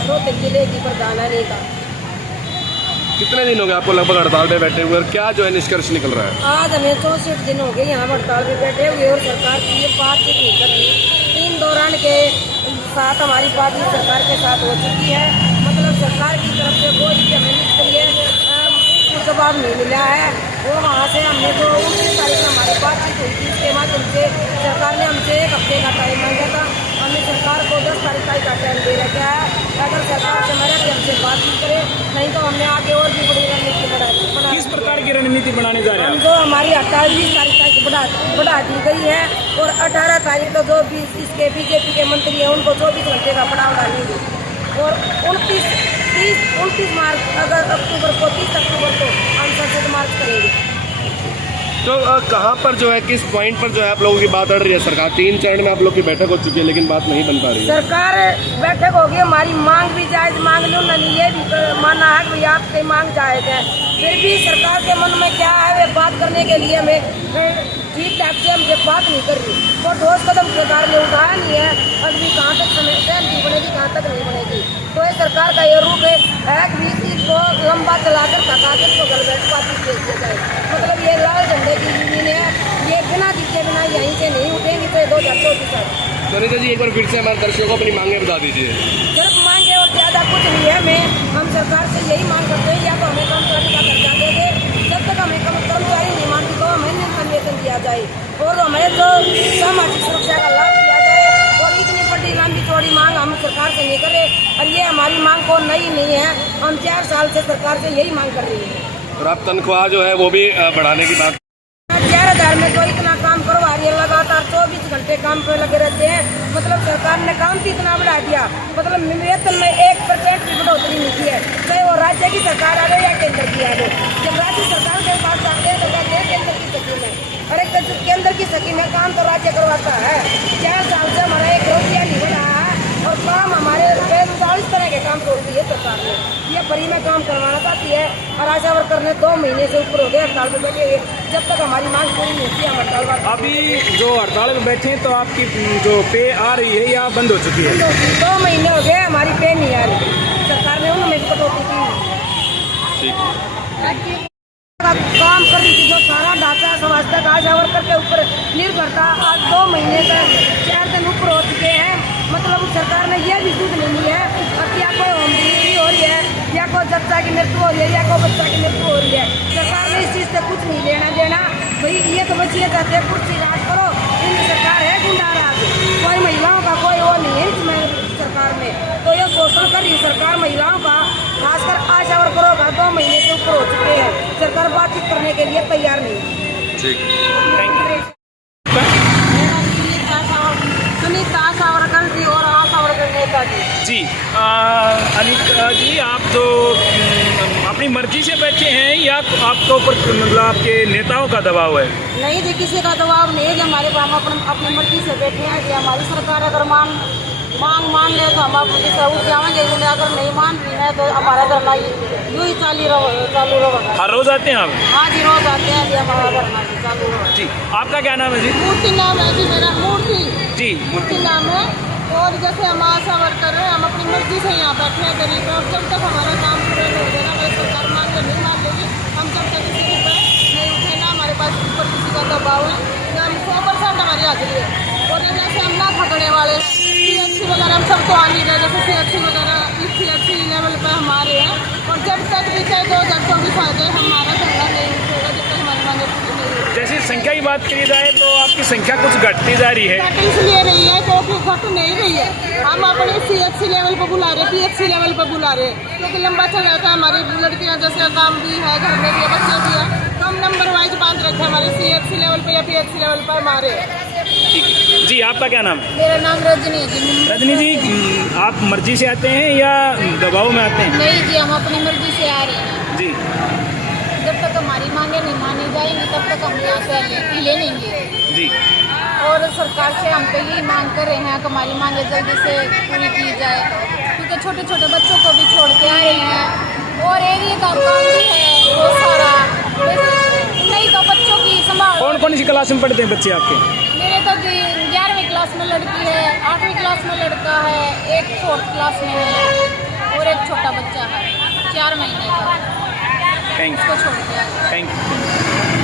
रोहतक जिले की प्रधान है का। कितने दिन हो गए आपको लगभग हड़ताल पे बैठे हुए और क्या जो है निष्कर्ष निकल रहा है? आज हमें 64 दिन हो गए यहाँ हड़ताल पे बैठे हुए और सरकार की ये बातचीत नहीं कर रही। इन दौरान के साथ हमारी बातचीत सरकार के साथ हो चुकी है। मतलब सरकार की तरफ से कोई भी हमें निष्क्रिय जवाब नहीं मिला है। वो वहाँ से हमने जो 19 तारीख में हमारी बातचीत हुई थी उसके माध्यम से सरकार ने हमसे 1 हफ्ते का टाइम मांगा था। हमने सरकार को 10 तारीख का टाइम दे रखा है। अगर सरकार से हमारे हमसे बातचीत करे, नहीं तो हमने आगे और भी बड़ी रणनीति बनाई। किस प्रकार की रणनीति बनाने जा रहे हैं? जो हमारी 28 तारीख तक बढ़ा दी गई है और 18 तारीख को जो भी इसके बीजेपी के मंत्री हैं उनको 24 घंटे का पड़ाव डालेंगे और 29 मार्च अगर अक्टूबर को 30 अक्टूबर को हम संसद मार्च करेंगे। तो कहाँ पर जो है किस पॉइंट पर जो है आप लोगों की बात अड़ रही है? सरकार 3 चरण में आप लोग की बैठक हो चुकी है लेकिन बात नहीं बन पा रही है। सरकार बैठक होगी, हमारी मांग भी जायज मांग लो, नहीं ये भी मानना है कि आपकी मांग जायज है। फिर भी सरकार के मन में क्या है वे बात करने के लिए हमें ठीक ठाक से हमसे बात नहीं कर रही। वो ठोस कदम सरकार ने उठाया नहीं है। अभी कहाँ तक समस्या बनेगी, कहाँ तक नहीं बनेगी। तो ये सरकार का ये रूप है कि चीज को लंबा चलाकर कागज को गलबेट पाती भेज दिया जाए। मतलब ये लाल झंडे की यूनियन है, ये बिना दिखे बिना यहीं से नहीं उठेंगी। तो 2024 सुनीता जी एक बार फिर से हमारे दर्शकों को अपनी मांगे बता दीजिए। सिर्फ मांगे और ज्यादा कुछ नहीं है। हम सरकार से यही मांग करते हैं या तो हमें कर्मचारी का दर्जा दे दे। जब तक हमें कर्मचारी नहीं मानती तो हमें न्यूनतम वेतन दिया जाए और हमें जो सामाजिक सुरक्षा का लाभ दिया जाए। और इतनी बड़ी लंबी चौड़ी मांग हम सरकार से नहीं करें और ये हमारी मांग को नई नहीं है। हम 4 साल से सरकार से यही मांग कर रही है। और आप तनख्वाह जो है वो भी बढ़ाने की बात 11,000 में तो इतना काम करवा रही है, लगातार 24 घंटे काम पे लगे रहते हैं। मतलब सरकार ने काम भी इतना बढ़ा दिया, मतलब वेतन में 1% की बढ़ोतरी नहीं की है। चाहे वो राज्य की सरकार आ रही या केंद्र की आ रही। जब राज्य सरकार के पास जाते हैं तो कहते हैं केंद्र की स्कीम है। और एक केंद्र की स्कीम है, काम तो राज्य करवाता है। 4 साल से हमारा 1 रुपया नहीं बढ़ा है और काम हमारे 40 तरह के काम छोड़ दिए सरकार ने। ये फ्री में काम करवाना चाहती है और आशा वर्कर ने 2 महीने से ऊपर हो गए हड़ताल पे बैठे हुए। जब तक हमारी मांग पूरी नहीं होती हम हड़ताल पर। अभी जो हड़ताल में बैठे हैं तो आपकी जो पे आ रही है या बंद हो चुकी है? 2 महीने हो गए हमारी पे नहीं आ रही। सरकार ने उनमें कटौती की। काम कर रही थी जो सारा ढांचा स्वास्थ्य का आशा वर्कर के ऊपर निर्भर था, आज 2 महीने से 4 दिन ऊपर हो चुके हैं। मतलब सरकार ने यह भी सूद नहीं ली है और क्या कोई होम डिलीवरी हो रही है या कोई बच्चा की मृत्यु हो रही है या कोई बच्चा की मृत्यु हो रही है। सरकार ने इस चीज़ से कुछ नहीं लेना देना। भाई ये तो बच्चे कहते हैं कुर्सी राज करो, इनकी सरकार है गुंडा राज। कोई महिलाओं का कोई वो नहीं है इसमें सरकार में। तो ये शोषण कर रही सरकार महिलाओं का, खासकर आशा वर्करों का। 2 महीने से ऊपर हो चुके हैं, सरकार बातचीत करने के लिए तैयार नहीं। ठीक, सुनीता सावरकर जी और सावरकर नेता जी। अनिता जी, आप जो अपनी मर्जी से बैठे हैं या आपके ऊपर मतलब आपके नेताओं का दबाव है? नहीं जी, किसी का दबाव नहीं है कि हमारे पास अपनी मर्जी से बैठे हैं कि हमारी सरकार अगर मांग मान ले तो हम अपनी उठ जाएंगे। अगर नहीं मान रही है तो हमारा धरना यूँ ही चालू रहेगा। हर रोज आते हैं आप? हाँ जी, रोज आते हैं जी, हमारा धरना चालू है। जी, आपका क्या नाम है जी? मूर्ति नाम है जी मेरा। मूर्ति नाम है। और जैसे हम आशा वर्कर हैं, हम अपनी मर्जी से यहाँ बैठे हैं गरीब। और जब तक हमारा काम पूरा नहीं हो जाएगा, हमारी सरकार मान ले नहीं मान लेगी, हम जब तक किसी पे नहीं उठे ना हमारे पास ऊपर किसी का दबाव है ना, 100% हमारी हाजिरी है। और ये जैसे हम ना थकने वाले हैं, CHC वगैरह हम सब तो आ नहीं रहे। जैसे CHC वगैरह इस CHC लेवल पर हमारे हैं और जब तक भी चाहे 2024 आ जाए हमारा धरना नहीं उठेगा जब तक हमारी मांगे पूरी नहीं होगी। जैसे संख्या की बात करी जाए तो आपकी संख्या कुछ घटती जा रही है। घट इसलिए रही है क्योंकि घट नहीं रही है। हम अपने CHC लेवल पर बुला रहे, PHC लेवल पर बुला रहे, क्योंकि लंबा चल रहा था। हमारी लड़कियां जैसे काम भी है, घर में भी है, बच्चे भी है, कम नंबर वाइज बांध रखे हमारे CHC लेवल पर या PHC लेवल पर हमारे। ठीक है जी। आपका क्या नाम है? मेरा नाम रजनी है जी। रजनी जी, आप मर्जी से आते हैं या दबाव में आते हैं? नहीं जी, हम अपनी मर्जी से आ रहे हैं। जी जब तक हमारी मांगे नहीं मानी जाएंगी तब तक हम यहाँ से ले लेंगे। जी। और सरकार से हम तो यही मांग कर रहे हैं कि हमारी मांगे जल्दी से पूरी की जाए, क्योंकि छोटे छोटे बच्चों को भी छोड़ के आ रहे हैं और एरिया का काम भी है बहुत सारा, नहीं तो बच्चों की संभाल। कौन कौन सी क्लास में पढ़ते हैं बच्चे आपके? मेरे तो जी 11वीं क्लास में लड़की है, 8वीं क्लास में लड़का है, एक 4th क्लास में है और एक छोटा बच्चा है 4 महीने का। थैंक उसको छोड़ के आ गए। Thank you.